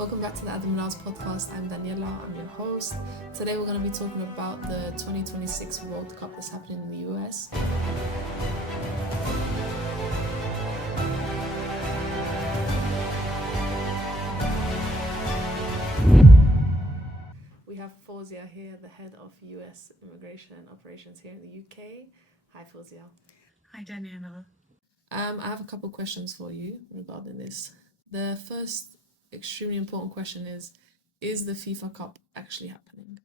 Welcome back to the Adam Bernard podcast. I'm Danniela, I'm your host. Today we're going to be talking about the 2026 World Cup that's happening in the US. We have Fawzia here, the head of US Immigration Operations here in the UK. Hi Fawzia. Hi, Danniela. I have a couple questions for you regarding this. The first extremely important question is the FIFA Cup actually happening?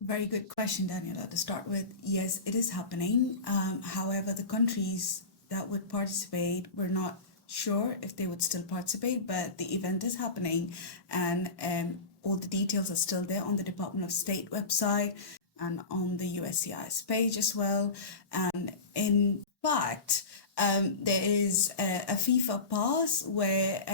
Very good question, Danniela. To start with, yes, it is happening. However, the countries that would participate were not sure if they would still participate, but the event is happening, and all the details are still there on the Department of State website and on the USCIS page as well. And in fact, there is a FIFA pass where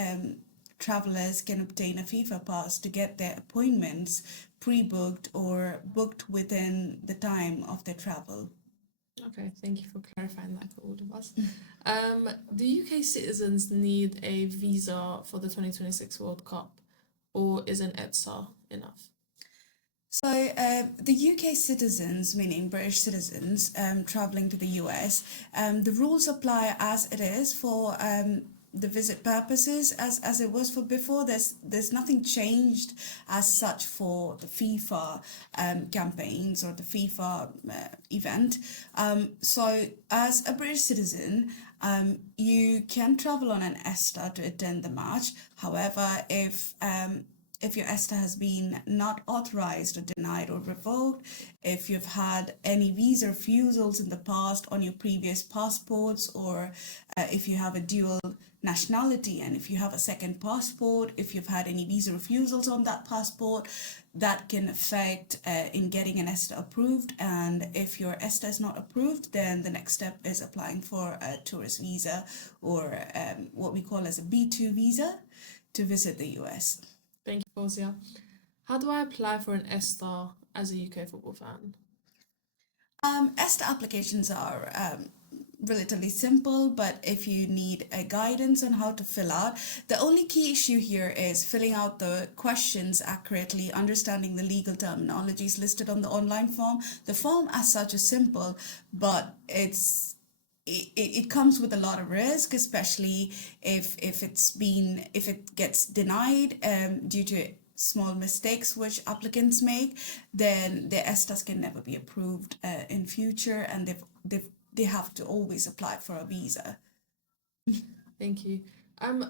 travelers can obtain a FIFA pass to get their appointments pre-booked or booked within the time of their travel. Okay, thank you for clarifying that for all of us. Do UK citizens need a visa for the 2026 World Cup, or is an ESTA enough? So the UK citizens, meaning British citizens, traveling to the US, the rules apply as it is for the visit purposes as it was for before. There's nothing changed as such for the FIFA campaigns or the FIFA event. So as a British citizen, you can travel on an ESTA to attend the match. However, if your ESTA has been not authorized or denied or revoked, if you've had any visa refusals in the past on your previous passports, or if you have a dual nationality and if you have a second passport, if you've had any visa refusals on that passport, that can affect in getting an ESTA approved. And if your ESTA is not approved, then the next step is applying for a tourist visa, or what we call as a B2 visa, to visit the US. Thank you, Fawzia. How do I apply for an ESTA as a UK football fan? ESTA applications are relatively simple, but if you need a guidance on how to fill out, the only key issue here is filling out the questions accurately, understanding the legal terminologies listed on the online form. The form as such is simple, but it comes with a lot of risk, especially if it gets denied due to small mistakes which applicants make, then their ESTAs can never be approved in future, and they have to always apply for a visa. Thank you.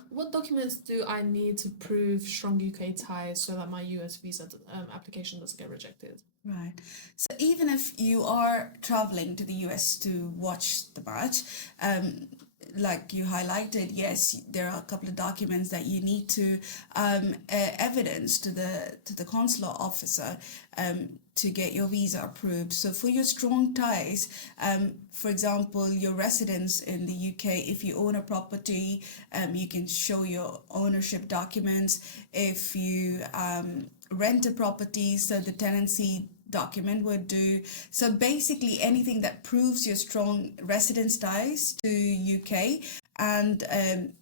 What documents do I need to prove strong UK ties so that my US visa application doesn't get rejected? Right. So even if you are traveling to the US to watch the match, like you highlighted, yes, there are a couple of documents that you need to evidence to the consular officer to get your visa approved. So for your strong ties, for example, your residence in the UK, if you own a property, you can show your ownership documents. If you rent a property, so the tenancy document would do. So basically anything that proves your strong residence ties to UK and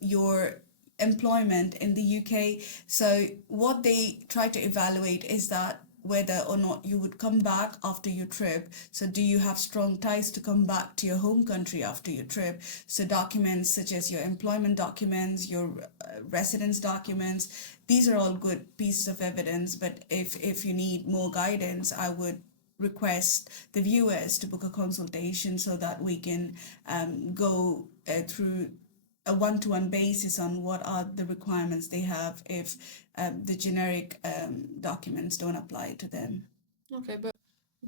your employment in the UK. So what they try to evaluate is that whether or not you would come back after your trip. So do you have strong ties to come back to your home country after your trip? So documents such as your employment documents, your residence documents, these are all good pieces of evidence. But if you need more guidance, I would request the viewers to book a consultation so that we can go through a one-to-one basis on what are the requirements they have if the generic documents don't apply to them. Okay, but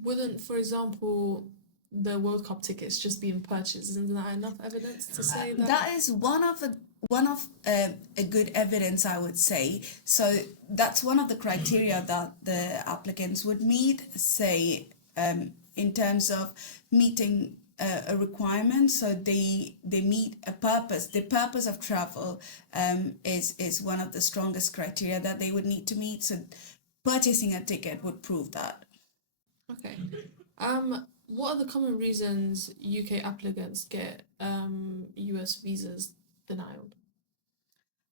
wouldn't, for example, the World Cup tickets just being purchased, isn't that enough evidence to say that? That is one of a good evidence, I would say. So that's one of the criteria that the applicants would meet, say, in terms of meeting a requirement. So they meet a purpose. The purpose of travel is one of the strongest criteria that they would need to meet. So purchasing a ticket would prove that. Okay. What are the common reasons UK applicants get US visas denied?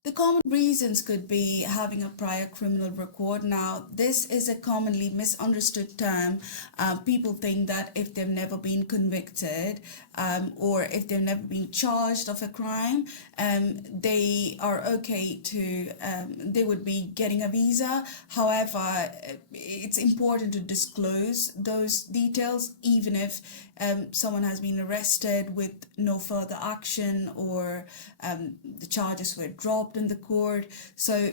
The common reasons could be having a prior criminal record. Now, this is a commonly misunderstood term. People think that if they've never been convicted or if they've never been charged of a crime, they are okay to, they would be getting a visa. However, it's important to disclose those details, even if someone has been arrested with no further action or the charges were dropped in the court. So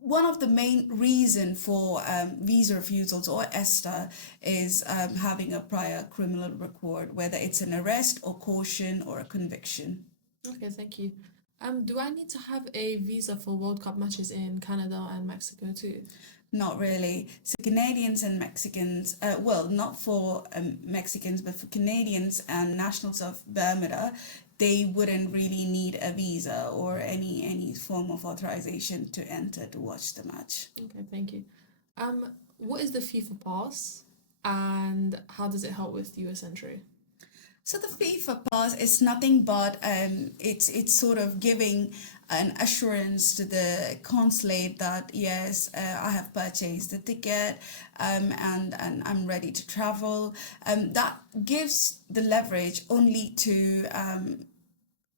one of the main reason for visa refusals or ESTA is having a prior criminal record, whether it's an arrest or caution or a conviction. Okay, thank you. Do I need to have a visa for World Cup matches in Canada and Mexico too? Not really. So Canadians and Mexicans, well, not for Mexicans, but for Canadians and nationals of Bermuda, they wouldn't really need a visa or any form of authorization to enter to watch the match. Okay, thank you. What is the FIFA pass and how does it help with US entry? So the FIFA pass is nothing but it's sort of giving an assurance to the consulate that yes, I have purchased the ticket and I'm ready to travel. That gives the leverage only to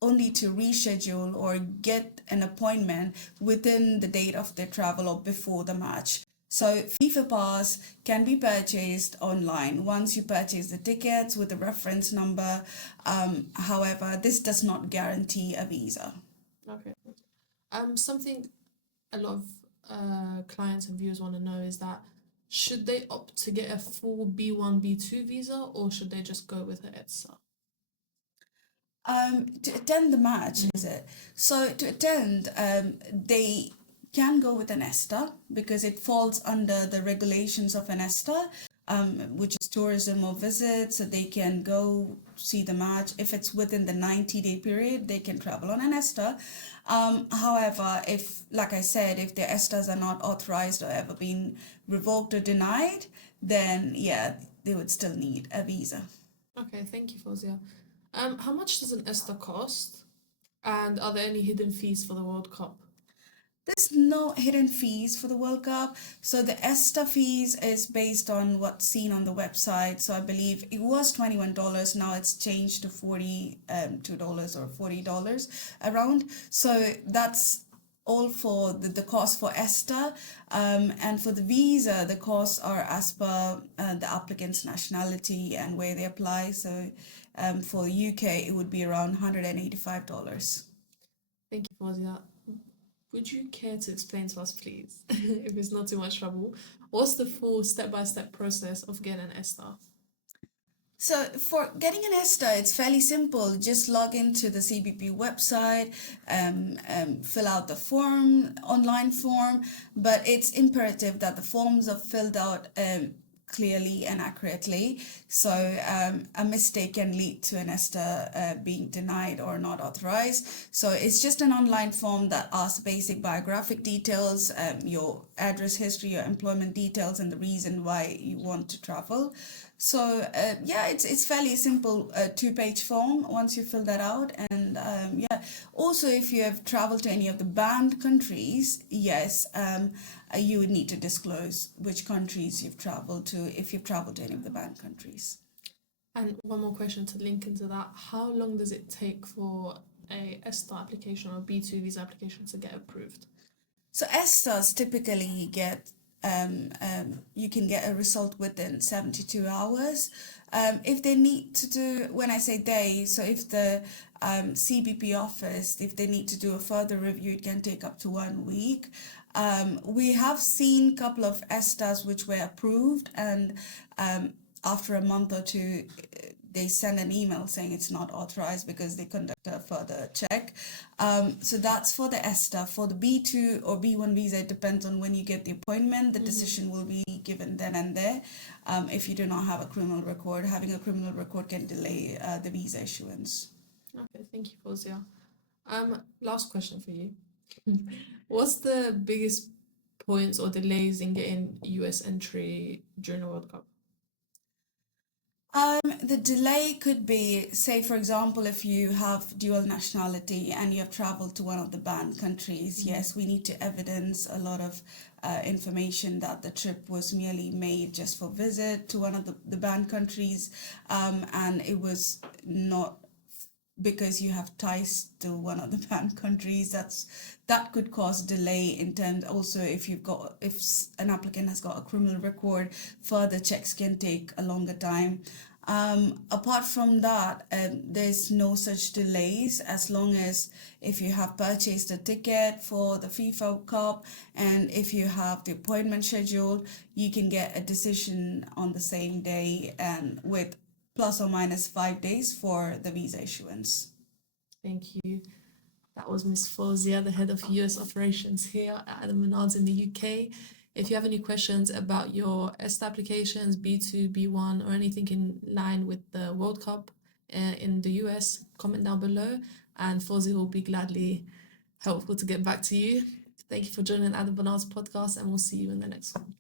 reschedule or get an appointment within the date of their travel or before the match. So FIFA Pass can be purchased online once you purchase the tickets with a reference number. However, this does not guarantee a visa. Okay. Something a lot of clients and viewers want to know is that should they opt to get a full B1, B2 visa or should they just go with the ETSA? To attend the match, is it? So to attend, they can go with an ESTA because it falls under the regulations of an ESTA, which is tourism or visit. So they can go see the match. If it's within the 90-day period, they can travel on an ESTA. However, if, like I said, if their ESTAs are not authorized or ever been revoked or denied, then yeah, they would still need a visa. Okay, thank you, Fozia. How much does an ESTA cost? And are there any hidden fees for the World Cup? There's no hidden fees for the World Cup. So the ESTA fees is based on what's seen on the website. So I believe it was $21. Now it's changed to $42 or $40 around. So that's all for the cost for ESTA. And for the visa, the costs are as per the applicant's nationality and where they apply. So for the UK, it would be around $185. Thank you, Fozia. Would you care to explain to us, please, if it's not too much trouble, what's the full step-by-step process of getting an ESTA? So for getting an ESTA, it's fairly simple. Just log into the CBP website, fill out the form, online form, but it's imperative that the forms are filled out clearly and accurately. So a mistake can lead to an ESTA being denied or not authorized. So it's just an online form that asks basic biographic details, your address history, your employment details, and the reason why you want to travel. So yeah, it's fairly simple, 2-page form once you fill that out. And yeah, also if you have traveled to any of the banned countries, yes, you would need to disclose which countries you've traveled to if you've traveled to any of the banned countries. And one more question to link into that. How long does it take for a ESTA application or B2 visa application to get approved? So ESTAs typically get you can get a result within 72 hours. If they need to do, when I say they, so if the CBP office, if they need to do a further review, it can take up to 1 week. We have seen a couple of ESTAs which were approved, and after a month or two, they send an email saying it's not authorized because they conduct a further check. So that's for the ESTA. For the B2 or B1 visa, it depends on when you get the appointment. The decision will be given then and there. If you do not have a criminal record, having a criminal record can delay the visa issuance. Okay, thank you, Fozia. Last question for you. What's the biggest points or delays in getting US entry during the World Cup? The delay could be, say, for example, if you have dual nationality and you have traveled to one of the banned countries, yes, we need to evidence a lot of information that the trip was merely made just for visit to one of the banned countries, and it was not because you have ties to one of the banned countries. That could cause delay in terms. Also, if an applicant has got a criminal record, further checks can take a longer time. Apart from that, there's no such delays as long as if you have purchased a ticket for the FIFA Cup and if you have the appointment scheduled, you can get a decision on the same day and with plus or minus 5 days for the visa issuance. Thank you. That was Miss Fawzia, the head of US operations here at Adam Bernard's in the UK. If you have any questions about your ESTA applications, B2, B1, or anything in line with the World Cup in the US, comment down below, and Fawzia will be gladly helpful to get back to you. Thank you for joining Adam Bernard's podcast, and we'll see you in the next one.